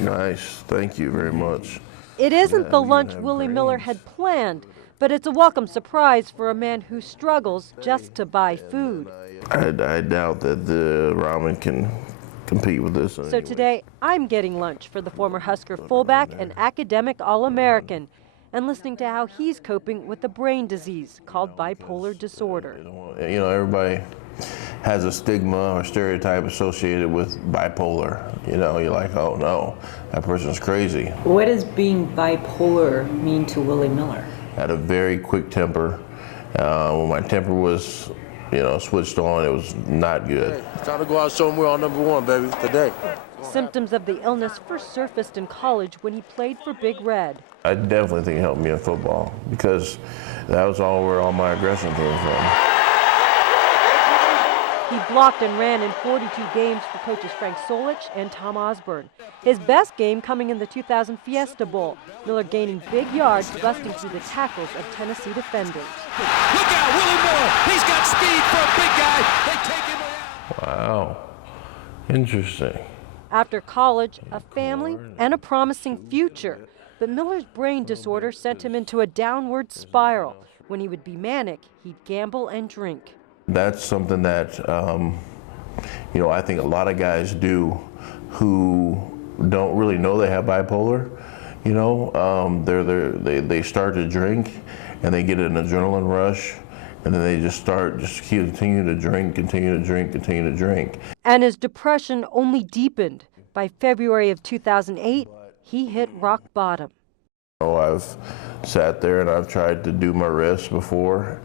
Nice. Thank you very much. It isn't the lunch Willie Miller had planned, but it's a welcome surprise for a man who struggles just to buy food. I doubt that the ramen can compete with this. So today, I'm getting lunch for the former Husker fullback and academic All-American, and listening to how he's coping with a brain disease called bipolar disorder. You know, everybody has a stigma or stereotype associated with bipolar. You know, you're like, oh no, that person's crazy. What does being bipolar mean to Willie Miller? I had a very quick temper. When my temper was, switched on, it was not good. Hey, time to go out and show them we're on #1, baby, today. Symptoms of the illness first surfaced in college when he played for Big Red. I definitely think it helped me in football because that was where all my aggression came from. He blocked and ran in 42 games for coaches Frank Solich and Tom Osborne. His best game coming in the 2000 Fiesta Bowl, Miller gaining big yards, busting through the tackles of Tennessee defenders. Look out, Willie Miller! He's got speed for a big guy. They take him out. Wow, interesting. After college, a family and a promising future. But Miller's brain disorder sent him into a downward spiral. When he would be manic, he'd gamble and drink. That's something that, I think a lot of guys do who don't really know they have bipolar. They start to drink and they get an adrenaline rush, and then they just continue to drink, continue to drink, continue to drink. And his depression only deepened. By February of 2008, he hit rock bottom. I've sat there and I've tried to do my wrist before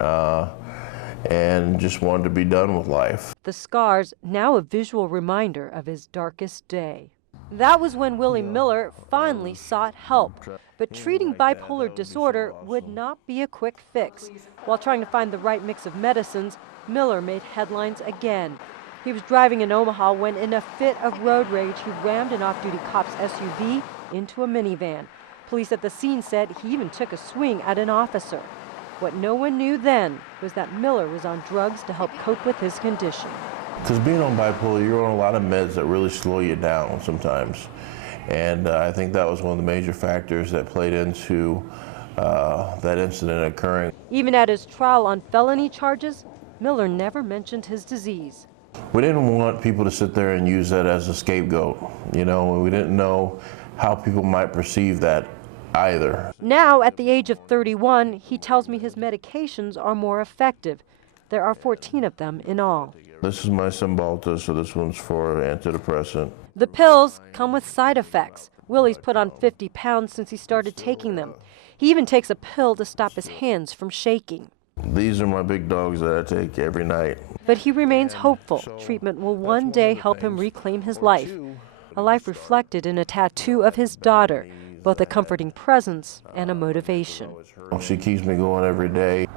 and just wanted to be done with life. The scars, now a visual reminder of his darkest day. That was when Willie Miller finally sought help. But treating bipolar disorder would not be a quick fix. While trying to find the right mix of medicines, Miller made headlines again. He was driving in Omaha when, in a fit of road rage, he rammed an off-duty cop's SUV into a minivan. Police at the scene said he even took a swing at an officer. What no one knew then was that Miller was on drugs to help cope with his condition. Because being on bipolar, you're on a lot of meds that really slow you down sometimes. And I think that was one of the major factors that played into that incident occurring. Even at his trial on felony charges, Miller never mentioned his disease. We didn't want people to sit there and use that as a scapegoat. We didn't know how people might perceive that either. Now, at the age of 31, he tells me his medications are more effective. There are 14 of them in all. This is my Cymbalta, so this one's for antidepressant. The pills come with side effects. Willie's put on 50 pounds since he started taking them. He even takes a pill to stop his hands from shaking. These are my big dogs that I take every night. But he remains hopeful. Treatment will one day help him reclaim his life. A life reflected in a tattoo of his daughter, both a comforting presence and a motivation. She keeps me going every day.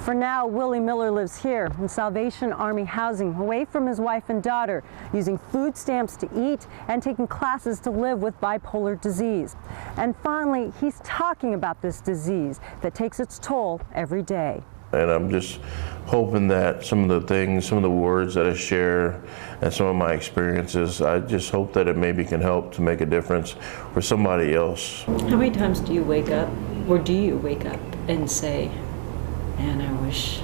For now, Willie Miller lives here in Salvation Army housing, away from his wife and daughter, using food stamps to eat and taking classes to live with bipolar disease. And finally, he's talking about this disease that takes its toll every day. And I'm just hoping that some of the words that I share and some of my experiences, I just hope that it maybe can help to make a difference for somebody else. How many times do you wake up, or do you wake up and say, man, I wish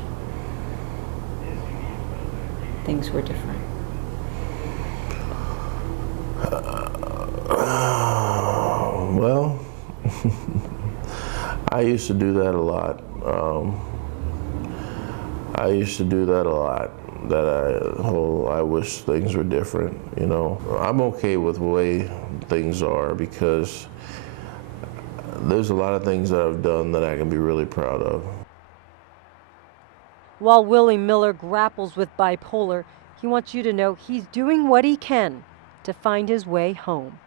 things were different? Well, I used to do that a lot. That I wish things were different, I'm okay with the way things are because there's a lot of things that I've done that I can be really proud of. While Willie Miller grapples with bipolar, he wants you to know he's doing what he can to find his way home.